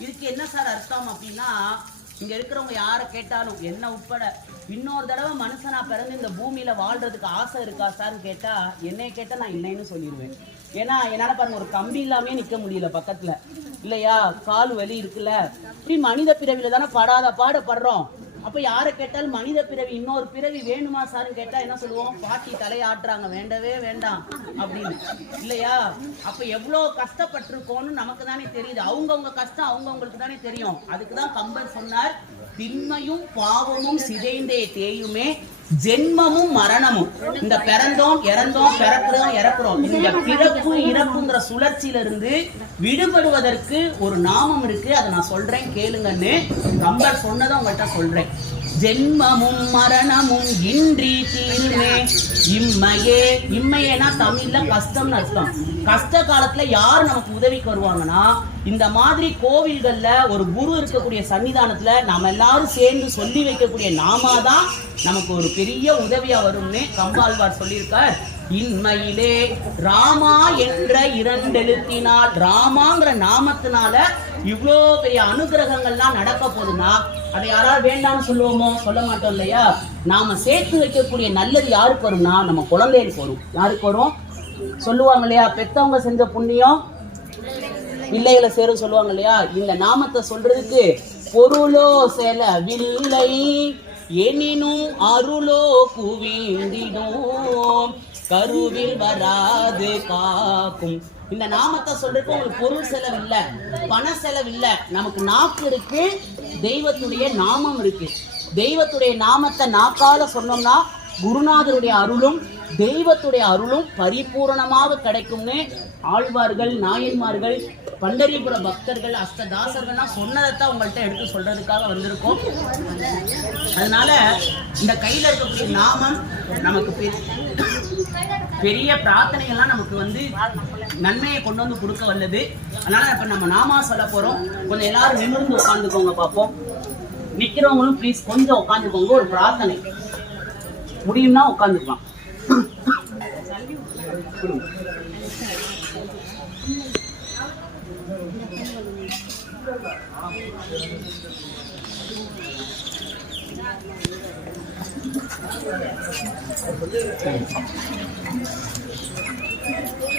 இதுக்கு என்ன சார் அர்த்தம் அப்படின்னா இங்க இருக்கிறவங்க யாரை கேட்டாலும் என்ன உட்பட இன்னொரு தடவை மனுஷனா பிறந்து இந்த பூமியில வாழ்றதுக்கு ஆசை இருக்கா சார்னு கேட்டா என்னைய கேட்டா நான் இல்லைன்னு சொல்லிடுவேன். ஏன்னா என்னால பாருங்க ஒரு கம்பி இல்லாமே நிக்க முடியல பக்கத்துல. இல்லையா? கால் வலி இருக்குல்ல. இப்படி மனித பிறவில தானே படாத பாடு படுறோம் அப்ப யாரை கேட்டாலும் மனித பிறவி இன்னொரு பிறவி வேணுமா சார்னு கேட்டா என்ன சொல்லுவோம்? பாட்டி தலையாட்டுறாங்க. வேண்டவே வேண்டாம் அப்படின்னு. இல்லையா? அப்ப எவ்வளவு கஷ்டப்பட்டிருக்கோம்னு நமக்கு தானே தெரியுது. அவங்கவுங்க கஷ்டம் அவங்கவுங்களுக்கு தானே தெரியும். அதுக்கு தான் கம்பர் சொன்னார். திண்மையும் பாவமும் சிதைந்தே தேயுமே ஜென்மமும் மரணமும். இந்த பிறந்தோம் இறந்தோம் பிறக்கிறோம் இறக்குறோம். இந்த பிறப்பு இறப்புங்கிற சுழற்சியில இருந்து விடுபடுவதற்கு ஒரு நாமம் இருக்கு. அதை நான் சொல்றேன் கேளுங்கன்னு கம்பர் சொன்னதை உங்கள்கிட்ட சொல்றேன். ஜென்மமும் மரணமும் இன்றி தீருமே. இம்மையே இம்மையேனா தமிழ்ல கஷ்டம்னு அர்த்தம். கஷ்ட காலத்துல யார் நமக்கு உதவிக்கு வருவாங்கன்னா இந்த மாதிரி கோவில்கள்ல ஒரு குரு இருக்கக்கூடிய சன்னிதானத்துல நாம எல்லாரும் சேர்ந்து சொல்லி வைக்கக்கூடிய நாமா தான் நமக்கு ஒரு பெரிய உதவியா வரும்னு கம்பால்வார் சொல்லியிருக்கார். இன்மையிலே ராமா என்ற இரண்டெழுத்தினால் ராமாங்கிற நாமத்தினால இவ்வளோ பெரிய அனுகிரகங்கள்லாம் நடக்க போகுதுன்னா அதை யாராவது வேண்டாம்னு சொல்லுவோமோ? சொல்ல மாட்டோம் இல்லையா? நாம சேர்த்து வைக்கக்கூடிய நல்லது யாருக்கு வரும்னா நம்ம குழந்தைகளுக்கு வரும். யாருக்கு வரும்? சொல்லுவாங்க இல்லையா? பெத்தவங்க செஞ்ச புண்ணியம் பிள்ளைகளை சேரும் சொல்லுவாங்க இல்லையா? இந்த நாமத்தை சொல்றதுக்கு பொருளோ செலவில்லை. எனினும் அருளோ குவிந்திடும் கருவில் வராது காக்கும். இந்த நாமத்தை சொல்றதுக்கு உங்களுக்கு பொருள் செலவு இல்லை பண செலவு இல்லை நமக்கு நாக்கு இருக்கு தெய்வத்துடைய நாமம் இருக்கு. தெய்வத்துடைய நாமத்தை நாக்கால சொன்னோம்னா குருநாதருடைய அருளும் தெய்வத்துடைய அருளும் பரிபூரணமாக கிடைக்கும்னு ஆழ்வார்கள் நாயன்மார்கள் பண்டரிபுர பக்தர்கள் அஷ்டதாசர்கள்லாம் சொன்னதைத்தான் உங்கள்கிட்ட எடுத்து சொல்றதுக்காக வந்திருக்கோம். அதனால இந்த கையில் இருக்கக்கூடிய நாமம் நமக்கு பெரிய பெரிய பிரார்த்தனைகள்லாம் நமக்கு வந்து நன்மையை கொண்டு வந்து கொடுக்க வல்லது. அதனால இப்போ நம்ம நாமா சொல்ல போகிறோம் கொஞ்சம் எல்லாரும் நிமிர்ந்து உட்காந்துக்கோங்க பார்ப்போம் நிற்கிறவங்களும் ப்ளீஸ் கொஞ்சம் உட்காந்துக்கோங்க ஒரு பிரார்த்தனை. முடியும்னா உட்காந்துக்கலாம்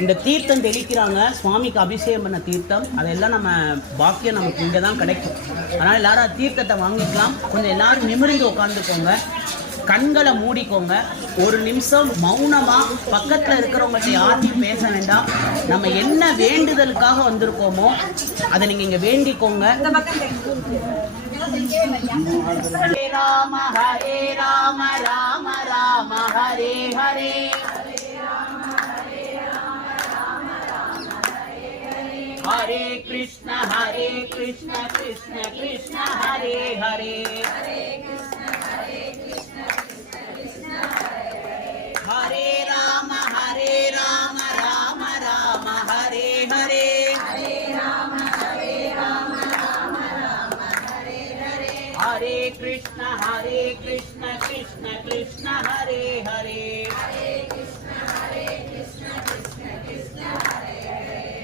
இந்த தீர்த்தம் தெளிக்கிறாங்க. சுவாமிக்கு அபிஷேகம் பண்ண தீர்த்தம். அதெல்லாம் நம்ம பாக்கியம் நமக்கு இங்கே தான் கிடைக்கும். அதனால் எல்லாரும் தீர்த்தத்தை வாங்கிக்கலாம். கொஞ்சம் எல்லாரும் நிமிர்ந்து உட்காந்துக்கோங்க கண்களை மூடிக்கோங்க. ஒரு நிமிஷம் மௌனமா பக்கத்துல இருக்கிறவங்கள்ட்ட யார்ட்டையும் பேச வேண்டாம். நம்ம என்ன வேண்டுதலுக்காக வந்திருக்கோமோ அதை நீங்க இங்க வேண்டிக்கோங்க. ஹரே ராம ஹரே ராம ராம ராம ஹரே ஹரே. ஹரே கிருஷ்ண ஹரே கிருஷ்ண கிருஷ்ண கிருஷ்ண ஹரே ஹரே ஹரே.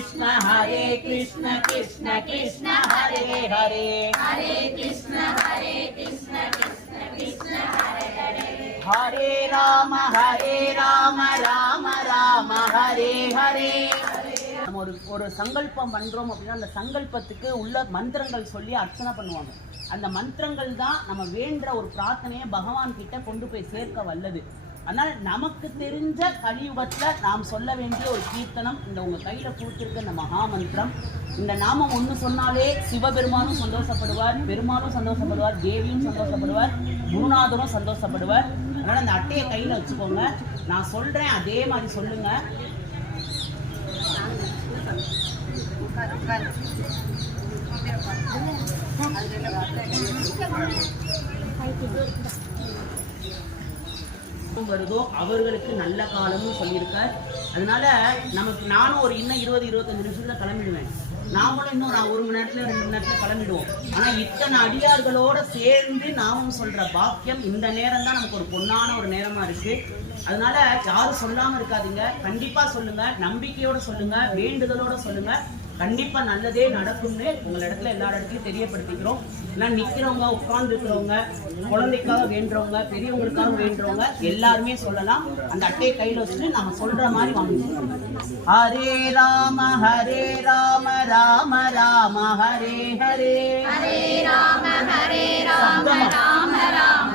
ஹரே கிருஷ்ண ஹரே ராம ராம ராம ஹரே கிருஷ்ண ஹரே ஹரே கிருஷ்ண கிருஷ்ண கிருஷ்ண ஹரே ஹரே ஹரே ராம ஹரே ராம ராம ராம ஹரே ஹரே நம்ம ஒரு ஒரு சங்கல்பம் பண்றோம் அப்படின்னா அந்த சங்கல்பத்துக்கு உள்ள மந்திரங்கள் சொல்லி அர்ச்சனை பண்ணுவாங்க. அந்த மந்திரங்கள் தான் நம்ம வேண்டுற ஒரு பிரார்த்தனையை பகவான் கிட்ட கொண்டு போய் சேர்க்க வல்லது. அதனால் நமக்கு தெரிஞ்ச கலியுகத்தில் நாம் சொல்ல வேண்டிய ஒரு கீர்த்தனம் இந்த உங்கள் கையில் கொடுத்துருக்க இந்த மகாமந்திரம். இந்த நாமம் ஒன்று சொன்னாலே சிவபெருமானும் சந்தோஷப்படுவார் பெருமானும் சந்தோஷப்படுவார் தேவியும் சந்தோஷப்படுவார் குருநாதரும் சந்தோஷப்படுவார். அதனால் அந்த அட்டையை கையில் வச்சுக்கோங்க. நான் சொல்கிறேன் அதே மாதிரி சொல்லுங்கள் சொல்லுங்க வருதோ அவர்களுக்கு நல்ல காலம்னு சொல்லியிருக்கார். அதனால நமக்கு நானும் ஒரு இன்னும் இருபது இருபத்தஞ்சு நிமிஷத்துல கிளம்பிடுவேன். நாமளும் இன்னும் நான் ஒரு மணி நேரத்துல ரெண்டு மணி நேரத்துல கிளம்பிடுவோம். ஆனா இத்தனை அடியார்களோட சேர்ந்து நாமும் சொல்ற பாக்கியம் இந்த நேரம் தான் நமக்கு ஒரு பொன்னான ஒரு நேரமா இருக்கு. அதனால யாரும் சொல்லாம இருக்காதீங்க. கண்டிப்பா சொல்லுங்க. நம்பிக்கையோட சொல்லுங்க. வேண்டுதலோட சொல்லுங்க. கண்டிப்பா நல்லதே நடக்கும்னு உங்கள் இடத்துல எல்லா இடத்துலயும் தெரியப்படுத்திக்கிறோம். எல்லாம் நிக்கிறவங்க உட்கார்ந்து இருக்கிறவங்க குழந்தைக்காக வேண்டுறவங்க பெரியவங்களுக்காக வேண்டுறவங்க எல்லாருமே சொல்லலாம். அந்த அட்டையை கையில வச்சுட்டு நம்ம சொல்ற மாதிரி வாங்கிக்கணும் ஹரே ராம ஹரே ராம ராம ராம ஹரே ஹரே. ஹரே ராம ஹரே ராம ராம ராம.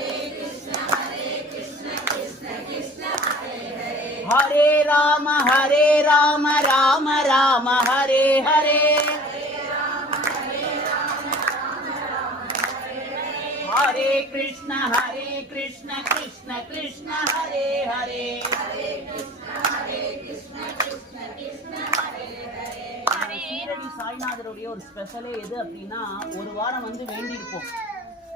ஹரே ராம ஹரே ராம ராம ராம ஹரே ஹரே. ஹரே கிருஷ்ண ஹரே கிருஷ்ண கிருஷ்ண கிருஷ்ண ஹரே ஹரே. சாய்நாதருடைய ஒரு ஸ்பெஷலே எது அப்படின்னா ஒரு வாரம் வந்து வேண்டியிருப்போம்.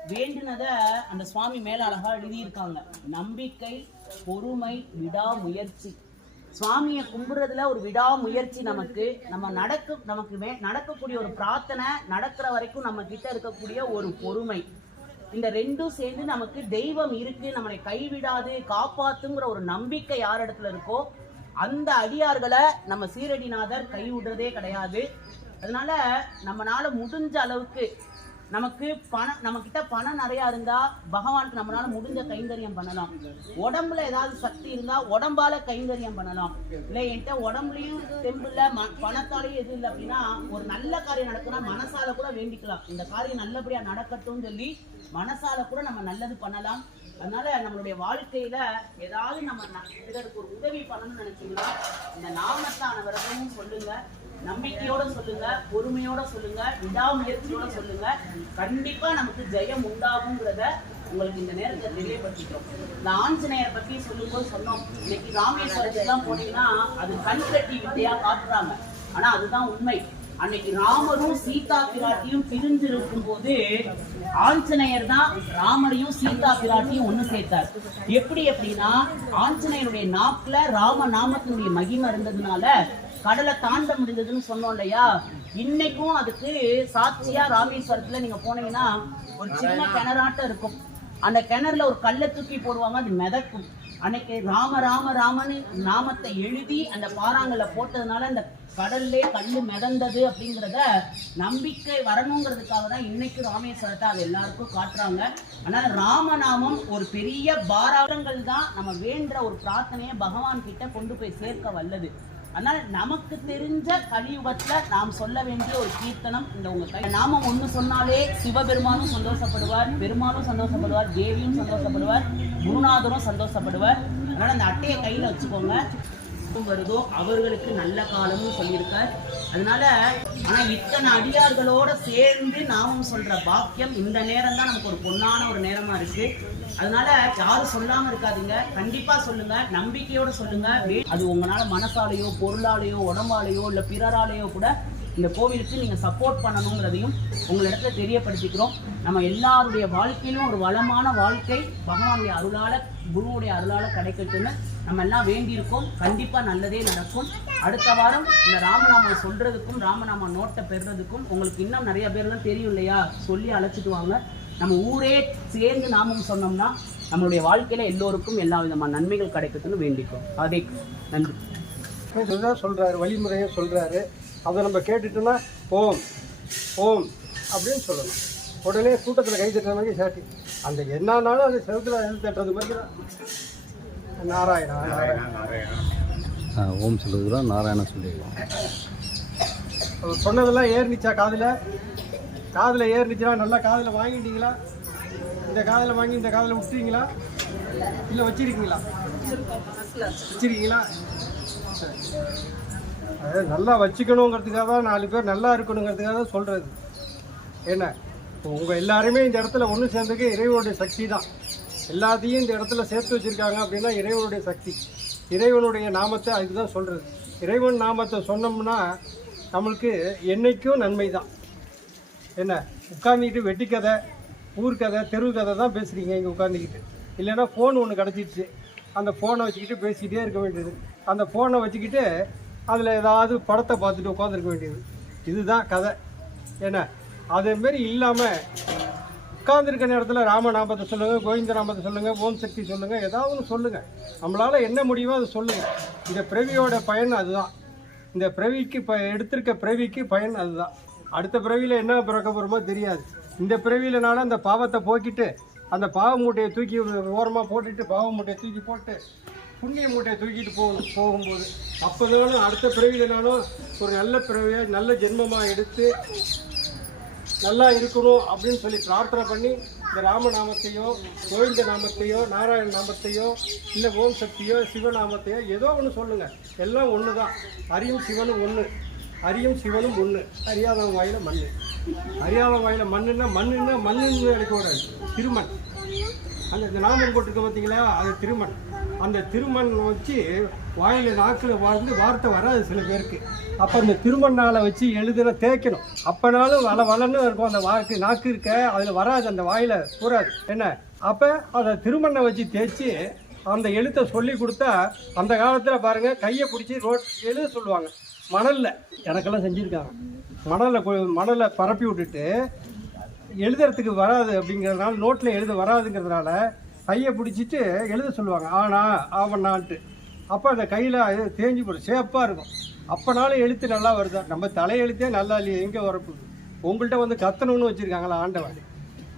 வேண்டினதை அந்த சுவாமி மேல அழகா எழுதியிருக்காங்க. நம்பிக்கை பொறுமை விடாமுயற்சி. சுவாமியை கும்பிடுறதுல ஒரு விடாமுயற்சி நமக்கு. நம்ம நடக்க நமக்கு வே நடக்கக்கூடிய ஒரு பிரார்த்தனை நடக்கிற வரைக்கும் நம்ம கிட்ட இருக்கக்கூடிய ஒரு பொறுமை. இந்த ரெண்டும் சேர்ந்து நமக்கு தெய்வம் இருக்கு. நம்மளை கைவிடாது காப்பாத்துங்கிற ஒரு நம்பிக்கை யார் இடத்துல இருக்கோ அந்த அடியார்களை நம்ம சீரடிநாதர் கைவிடுறதே கிடையாது. அதனால நம்மனால முடிஞ்ச அளவுக்கு நமக்கு பணம் நம்ம கிட்ட பணம் நிறைய இருந்தா பகவானுக்கு நம்மளால முடிஞ்ச கைங்கரியம் பண்ணலாம். உடம்புல ஏதாவது சக்தி இருந்தா உடம்பால கைங்கரியம் பண்ணலாம். இல்ல என்கிட்ட உடம்புலயும் தெம்புல பணத்தாலேயும் ம- பணத்தாலையும் எதுவும் இல்லை அப்படின்னா ஒரு நல்ல காரியம் நடக்கும்னா மனசால கூட வேண்டிக்கலாம். இந்த காரியம் நல்லபடியா நடக்கட்டும்னு சொல்லி மனசால கூட நம்ம நல்லது பண்ணலாம். அதனால நம்மளுடைய வாழ்க்கையில ஏதாவது நம்ம இதற்கு ஒரு உதவி பண்ணணும்னு நினைச்சீங்கன்னா இந்த நாமத்தான விரதமும் சொல்லுங்க. நம்பிக்கையோட சொல்லுங்க பொறுமையோட சொல்லுங்க விடாமுயற்சியோட சொல்லுங்க. கண்டிப்பா நமக்கு ஜெயம் உண்டாகுங்கிறத உங்களுக்கு இந்த நேரத்தை தெரியப்படுத்திக்கிறோம் இந்த ஆஞ்சநேயர் பத்தி சொல்லும்போது சொன்னோம். இன்னைக்கு ராமேஸ்வரத்துலாம் போனீங்கன்னா அது கண் கட்டி வித்தையா காட்டுறாங்க. ஆனா அதுதான் உண்மை. அன்னைக்கு ராமரும் சீதா பிராட்டியும் பிரிஞ்சு இருக்கும் போது ஆஞ்சநேயர் தான் ராமரையும் சீதா பிராட்டியும் ஒண்ணு சேர்த்தார். எப்படி அப்படின்னா ஆஞ்சநேயருடைய நாக்குல ராம நாமத்தினுடைய மகிமை இருந்ததுனால கடலை தாண்ட முடிந்ததுன்னு சொன்னோம் இல்லையா? இன்னைக்கும் அதுக்கு சாட்சியா ராமேஸ்வரத்துல நீங்க போனீங்கன்னா ஒரு சின்ன கிணறாட்டம் இருக்கும். அந்த கிணறுல ஒரு கல்லை தூக்கி போடுவாங்க அது மிதக்கும். அன்னைக்கு ராம ராம ராமன்னு நாமத்தை எழுதி அந்த பாறாங்கல்ல போட்டதுனால அந்த கடல்லே கல் மிதந்தது அப்படிங்கிறத நம்பிக்கை வரணுங்கிறதுக்காக தான் இன்னைக்கு ராமேஸ்வரத்தை அது எல்லாருக்கும் காட்டுறாங்க. ஆனால் ராமநாமம் ஒரு பெரிய பாராளங்கள் தான் நம்ம வேண்டுற ஒரு பிரார்த்தனையை பகவான் கிட்ட கொண்டு போய் சேர்க்க வல்லது. அதனால நமக்கு தெரிஞ்ச கலியுகத்துல நாம் சொல்ல வேண்டிய ஒரு கீர்த்தனம் இந்த உங்க கை. நாமம் ஒண்ணு சொன்னாலே சிவபெருமானும் சந்தோஷப்படுவார் பெருமானும் சந்தோஷப்படுவார் தேவியும் சந்தோஷப்படுவார் குருநாதரும் சந்தோஷப்படுவார். அதனால அந்த அட்டையை கையில வச்சுக்கோங்க. எப்போ வருதோ அவர்களுக்கு நல்ல காலம்னு சொல்லியிருக்கார். அதனால ஆனா இத்தனை அடியார்களோட சேர்ந்து நாமும் சொல்ற பாக்கியம் இந்த நேரம் தான் நமக்கு ஒரு பொன்னான ஒரு நேரமா இருக்கு. அதனால யாரும் சொல்லாம இருக்காதீங்க. கண்டிப்பா சொல்லுங்க. நம்பிக்கையோட சொல்லுங்க. அது உங்களால மனசாலேயோ பொருளாலேயோ உடம்பாலேயோ இல்ல பிறராலேயோ கூட இந்த கோவிலுக்கு நீங்க சப்போர்ட் பண்ணணுங்கிறதையும் உங்களிடத்துல தெரியப்படுத்திக்கிறோம். நம்ம எல்லாருடைய வாழ்க்கையிலும் ஒரு வளமான வாழ்க்கை பகவானுடைய அருளால குருவுடைய அருளால் கிடைக்கட்டும்னு நம்ம எல்லாம் வேண்டியிருக்கோம். கண்டிப்பாக நல்லதே நடக்கும். அடுத்த வாரம் இந்த ராமநாமம் சொல்கிறதுக்கும் ராமநாம நோட்டை பெறுறதுக்கும் உங்களுக்கு இன்னும் நிறைய பேர்லாம் தெரியும் இல்லையா? சொல்லி அழைச்சிட்டு வாங்க. நம்ம ஊரே சேர்ந்து நாமம் சொன்னோம்னா நம்மளுடைய வாழ்க்கையில் எல்லோருக்கும் எல்லா விதமான நன்மைகள் கிடைக்கட்டும்னு வேண்டிக்கும் அதே நன்றி. தான் சொல்றாரு வழிமுறையை சொல்கிறாரு அதை நம்ம கேட்டுட்டோம்னா ஓம் ஓம் அப்படின்னு சொல்லணும். உடனே கூட்டத்தில் கை தட்டுற மாதிரி சாட்டி அந்த என்னன்னாலும் அது செவத்தில் எழுதி தட்டுறது மாதிரி நாராயணா நாராயணா. ஆ, ஓம் சொல்லுறோம் நாராயணா சொல்லிடுறோம் அவர் சொன்னதெல்லாம் ஏறினுச்சா காதில்? காதில் ஏறினுச்சுன்னா நல்லா காதில் வாங்கிட்டீங்களா? இந்த காதில் வாங்கி இந்த காதில் விட்டுறீங்களா இல்லை வச்சிருக்கீங்களா? வச்சிருக்கீங்களா? நல்லா வச்சுக்கணுங்கிறதுக்காக தான் நாலு பேர் நல்லா இருக்கணுங்கிறதுக்காக தான் சொல்கிறது என்ன? உங்கள் எல்லாருமே இந்த இடத்துல ஒன்று சேர்ந்ததுக்கு இறைவனுடைய சக்தி தான். எல்லாத்தையும் இந்த இடத்துல சேர்த்து வச்சுருக்காங்க அப்படின்னா இறைவனுடைய சக்தி. இறைவனுடைய நாமத்தை அதுதான் சொல்கிறது இறைவன் நாமத்தை சொன்னோம்னா நம்மளுக்கு என்றைக்கும் நன்மை தான். என்ன? உட்காந்துக்கிட்டு வெட்டி கதை ஊர் கதை தெரு கதை தான் பேசுகிறீங்க இங்கே உட்காந்துக்கிட்டு இல்லைன்னா ஃபோன் ஒன்று கிடச்சிடுச்சு அந்த ஃபோனை வச்சுக்கிட்டு பேசிக்கிட்டே இருக்க வேண்டியது. அந்த ஃபோனை வச்சுக்கிட்டு அதில் ஏதாவது படத்தை பார்த்துட்டு உட்காந்துருக்க வேண்டியது. இதுதான் கதை. என்ன? அதேமாரி இல்லாமல் உட்காந்துருக்க நேரத்தில் ராமநாமத்தை சொல்லுங்கள் கோவிந்த நாமத்தை சொல்லுங்கள் ஓம் சக்தி சொல்லுங்கள் ஏதாவது ஒன்று சொல்லுங்கள் நம்மளால் என்ன முடியுமோ அதை சொல்லுங்கள் இந்த பிறவியோட பயன் அதுதான். இந்த பிறவிக்கு ப எடுத்திருக்க பிறவிக்கு பயன் அதுதான். அடுத்த பிறவியில் என்ன பிறக்க போகிறோமோ தெரியாது. இந்த பிறவியிலனால அந்த பாவத்தை போக்கிட்டு அந்த பாவ மூட்டையை தூக்கி ஓரமாக போட்டுட்டு பாவ மூட்டையை தூக்கி போட்டு புண்ணிய மூட்டையை தூக்கிட்டு போகும் போகும்போது அப்போதானும் அடுத்த பிறவியிலனாலும் ஒரு நல்ல பிறவியாக நல்ல ஜென்மமாக எடுத்து நல்லா இருக்கணும் அப்படின்னு சொல்லி பிரார்த்தனை பண்ணி இந்த ராமநாமத்தையோ கோவிந்த நாமத்தையோ நாராயண நாமத்தையோ இல்லை ஓம் சக்தியோ சிவநாமத்தையோ ஏதோ ஒன்று சொல்லுங்கள் எல்லாம் ஒன்று தான் அரியும் சிவனும் ஒன்று அரியும் சிவனும் ஒன்று அறியாதவன் வாயில மண் அறியாதவன் வாயில மண்ணுன்னா மண்ணுன்னா மண்ணுன்னு எடுக்கக்கூடாது திருமண். அந்த இந்த நாமம் போட்டிருக்க பார்த்தீங்களா அது திருமண். அந்த திருமண் வச்சு வாயில் நாக்கில் வாழ்ந்து வார்த்தை வராது சில பேருக்கு. அப்போ இந்த திருமண்ணால் வச்சு எழுதுன தேய்க்கணும். அப்போனாலும் வள வளன்னு இருக்கும் அந்த வாக்கு நாக்கு இருக்க அதில் வராது அந்த வாயில் கூறாது என்ன? அப்போ அதை திருமண்ணை வச்சு தேய்ச்சி அந்த எழுத்தை சொல்லி கொடுத்தா அந்த காலத்தில் பாருங்கள் கையை பிடிச்சி ரோட் எழுத சொல்லுவாங்க. மணலில். எனக்கெல்லாம் செஞ்சுருக்காங்க. மணலில் மணலை பரப்பி விட்டுட்டு எழுதுறதுக்கு வராது அப்படிங்கிறதுனால நோட்டில் எழுத வராதுங்கிறதுனால கையை பிடிச்சிட்டு எழுத சொல்லுவாங்க. ஆனா ஆவண்ணான்ட்டு. அப்போ அந்த கையில் தேஞ்சு போடும் சேப்பாக இருக்கும். அப்போனாலும் எழுத்து நல்லா வருதா நம்ம தலையெழுத்தே நல்லா இல்லையே எங்கே வரப்போகுது உங்கள்கிட்ட வந்து கத்தணும்னு வச்சுருக்காங்களா ஆண்டவன்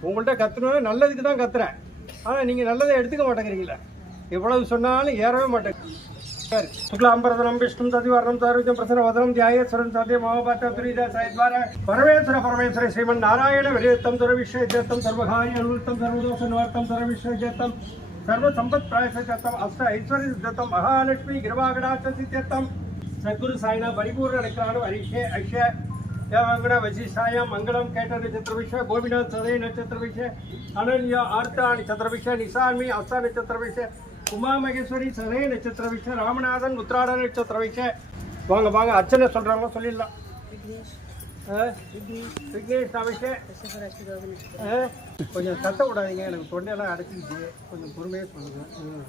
உங்கள்கிட்ட கத்தணும்னு நல்லதுக்கு தான் கத்துறேன் ஆனால் நீங்கள் நல்லதை எடுத்துக்க மாட்டேங்கிறீங்களே எவ்வளவு சொன்னாலும் ஏறவே மாட்டேங்க శుక్లాంబరదనం విష్ణుం తదివర్ణం సారుజ్యం ప్రసన్నవదనం ధ్యాయేశ్వరం సత్య మహాపాత్రుద సయద్వార పరమేశ్వర పరమేశ్వర శ్రీమన్నారాయణ విరేత్తం సర్వవిశ్వజత్తం సర్వహారి అనువృత్తం సర్వదోష నివర్తం సర్వవిశ్వజత్తం సర్వ సంపత్ ప్రాయశ్చత్తం అష్ట ఐశ్వర్య సిద్ధత్తం మహాలక్ష్మి గిరివాగడాచ సిద్ధ్యత్తం సద్గురు సాయిన పరిపూర్ణ నక్షరాలు హరిషే ఐషే మంగళ వశిష్టాయ మంగళం కేట నక్షత్ర విషయ గోవినాథ్ సదయ నక్షత్ర విషయ అనన్య ఆర్త నక్షత్ర విషయ నిశాన్మి అస్త నక్షత్ర విషయ உமாமகேஸ்வரி சதய நட்சத்திர விஷயம் ராமநாதன் உத்ராட நட்சத்திர விஷயம் வாங்க வாங்க அர்ச்சனை சொல்றாங்க சொல்லிடலாம் விக்னேஷ் ரமேஷ் ஆ? கொஞ்சம் கத்த விடாதீங்க எனக்கு தொண்டையெல்லாம் அடைச்சிக்கிச்சு கொஞ்சம் பொறுமையாக சொல்லுங்க ம்.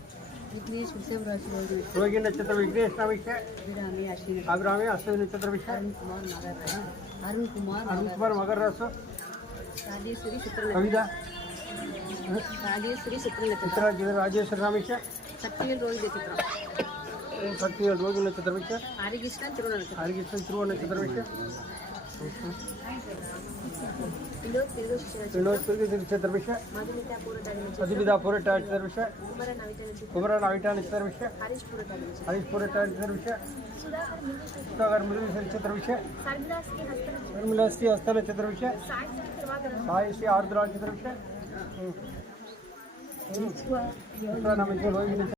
विघ्नेश वृषभ राशि रोहिणी ரோகி நட்சத்திரம் விக்னேஷ் ரமேஷ் अभिरामी अश्विनी அபிராமி அஸ்வினி நட்சத்திரம் விஷயம் अरुण कुमार नागर अरुण कुमार அருண்குமார் மகர் ராசு राजेश्वरी चित्र கவிதா राजेश्वरी चित्र சித்ரா ராஜேஸ்வரி ரமேஷ் शक्तिवेल रोहित चित्र சக்தி ரோகி நட்சத்திரம் விஷயம் हरिकृष्ण तिरुवनंत ஹரிகிருஷ்ணன் திருவ நட்சத்திரம் ಛತ್ರಭಿಷ ಅಜಿಬಿದಾಪುರ ಟಾಂಚ್ ಸರ್ವಿಷ ಕುಮರ ನಾವಿಟಾಣಿ ಸರ್ವಿಷ ಹರೀಶ್ಪುರ ಟಾಂಚ್ ಸರ್ವಿಷ ಸುಧಾಕರ್ ಮೃದು ಛತ್ರಭಿಷ ನಿರ್ಮಲಾ ಶ್ರೀ ಹಸ್ತನ ಛತ್ರಭಿಷ ಸಾಯಿ ಶ್ರೀ ಆರ್ದ್ರಾ ಛತ್ರಭಿಷ ಹ್ಞೂ ನಮಗೆ ಹೋಗಿ